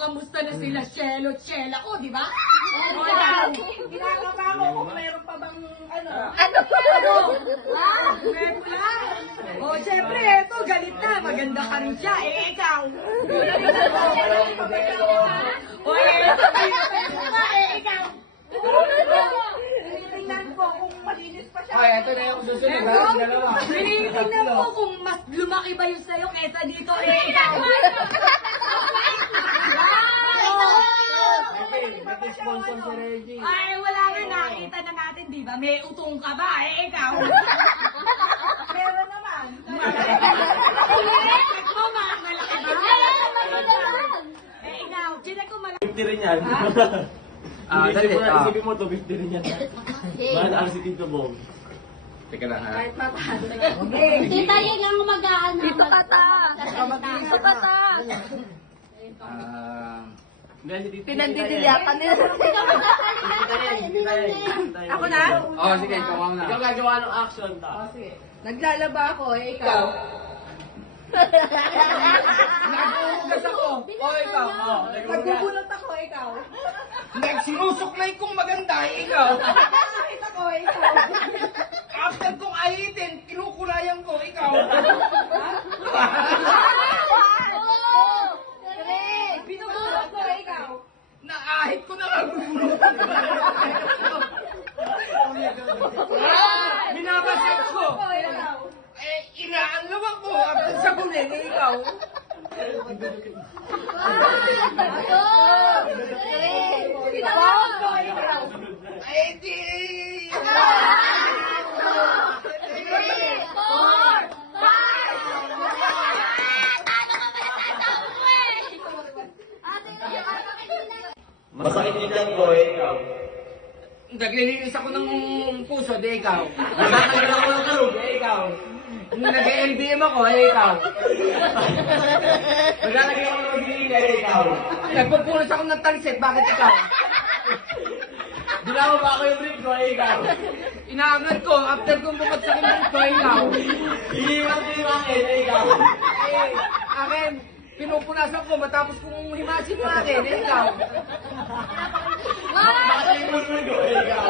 kamusta na sila Shelo at Shela ko, di ba? O, ikaw, ginagawa mo kung meron pa bang ano? Ano? Meron lang. O, syempre, eto, galit na. Maganda ka rin siya. Eh, ikaw. O, eto, ikaw. Tinitingnan ko kung malinis pa siya. Ay, ito na yung susunod. Eto, Dalawa. tinitingnan mo kung mas lumaki ba yung sa'yo kesa dito. Eh, ikaw. May sponsor si Reggie. Ay, wala nga, nakita na natin, di ba? May utong ka ba? Eh, ikaw. Meron naman. Check mo, malaki ba? Eh, ikaw, check ko malaki. 50 rin yan. Dali, Isipin mo to, 50 rin yan. Mahal ang si Tito Bong. Teka lang ha. Tita, yun lang mag-ano. Dito ka ta. Dito ka ta. Hindi, si Tito. Pinagdidilyapan nila. Ako na? Oh, sige, ikaw na. Ikaw gagawa ng action ta. Naglalaba ako, eh, ikaw. Naghuhugas ako. O ikaw. Nagbubulot ako, ikaw. Nagsinusuklay kong maganda, ikaw. Nakakita ko, ikaw. After kong ahitin, kinukulayan ko, ikaw. Binubulot ko, ikaw. Naahit ko na lang. Binabasag ko. Ako, ikaw. Eh, inaanlawan ko. After sa kunin, ikaw. Pinabawag ko, ikaw. Eh, di. Masakit yung tiyan ko, ikaw. Naglilinis ako ng puso, ikaw. Nagtatanggal ako ng karug, ikaw. Nag-LBM ako, ikaw. Naglalagay ako ng masilina, ikaw. Nagpupulos ako ng talsit, bakit ikaw? Dinawa ba ako yung brief ko, ikaw? Inaangat ko, after kong bumagsak yung brief ko, ikaw. Iniwan ko yung akin, ikaw. Akin, pinupunasan ko matapos kong himasin yung akin, ikaw. Bakit yung puso ko, ikaw?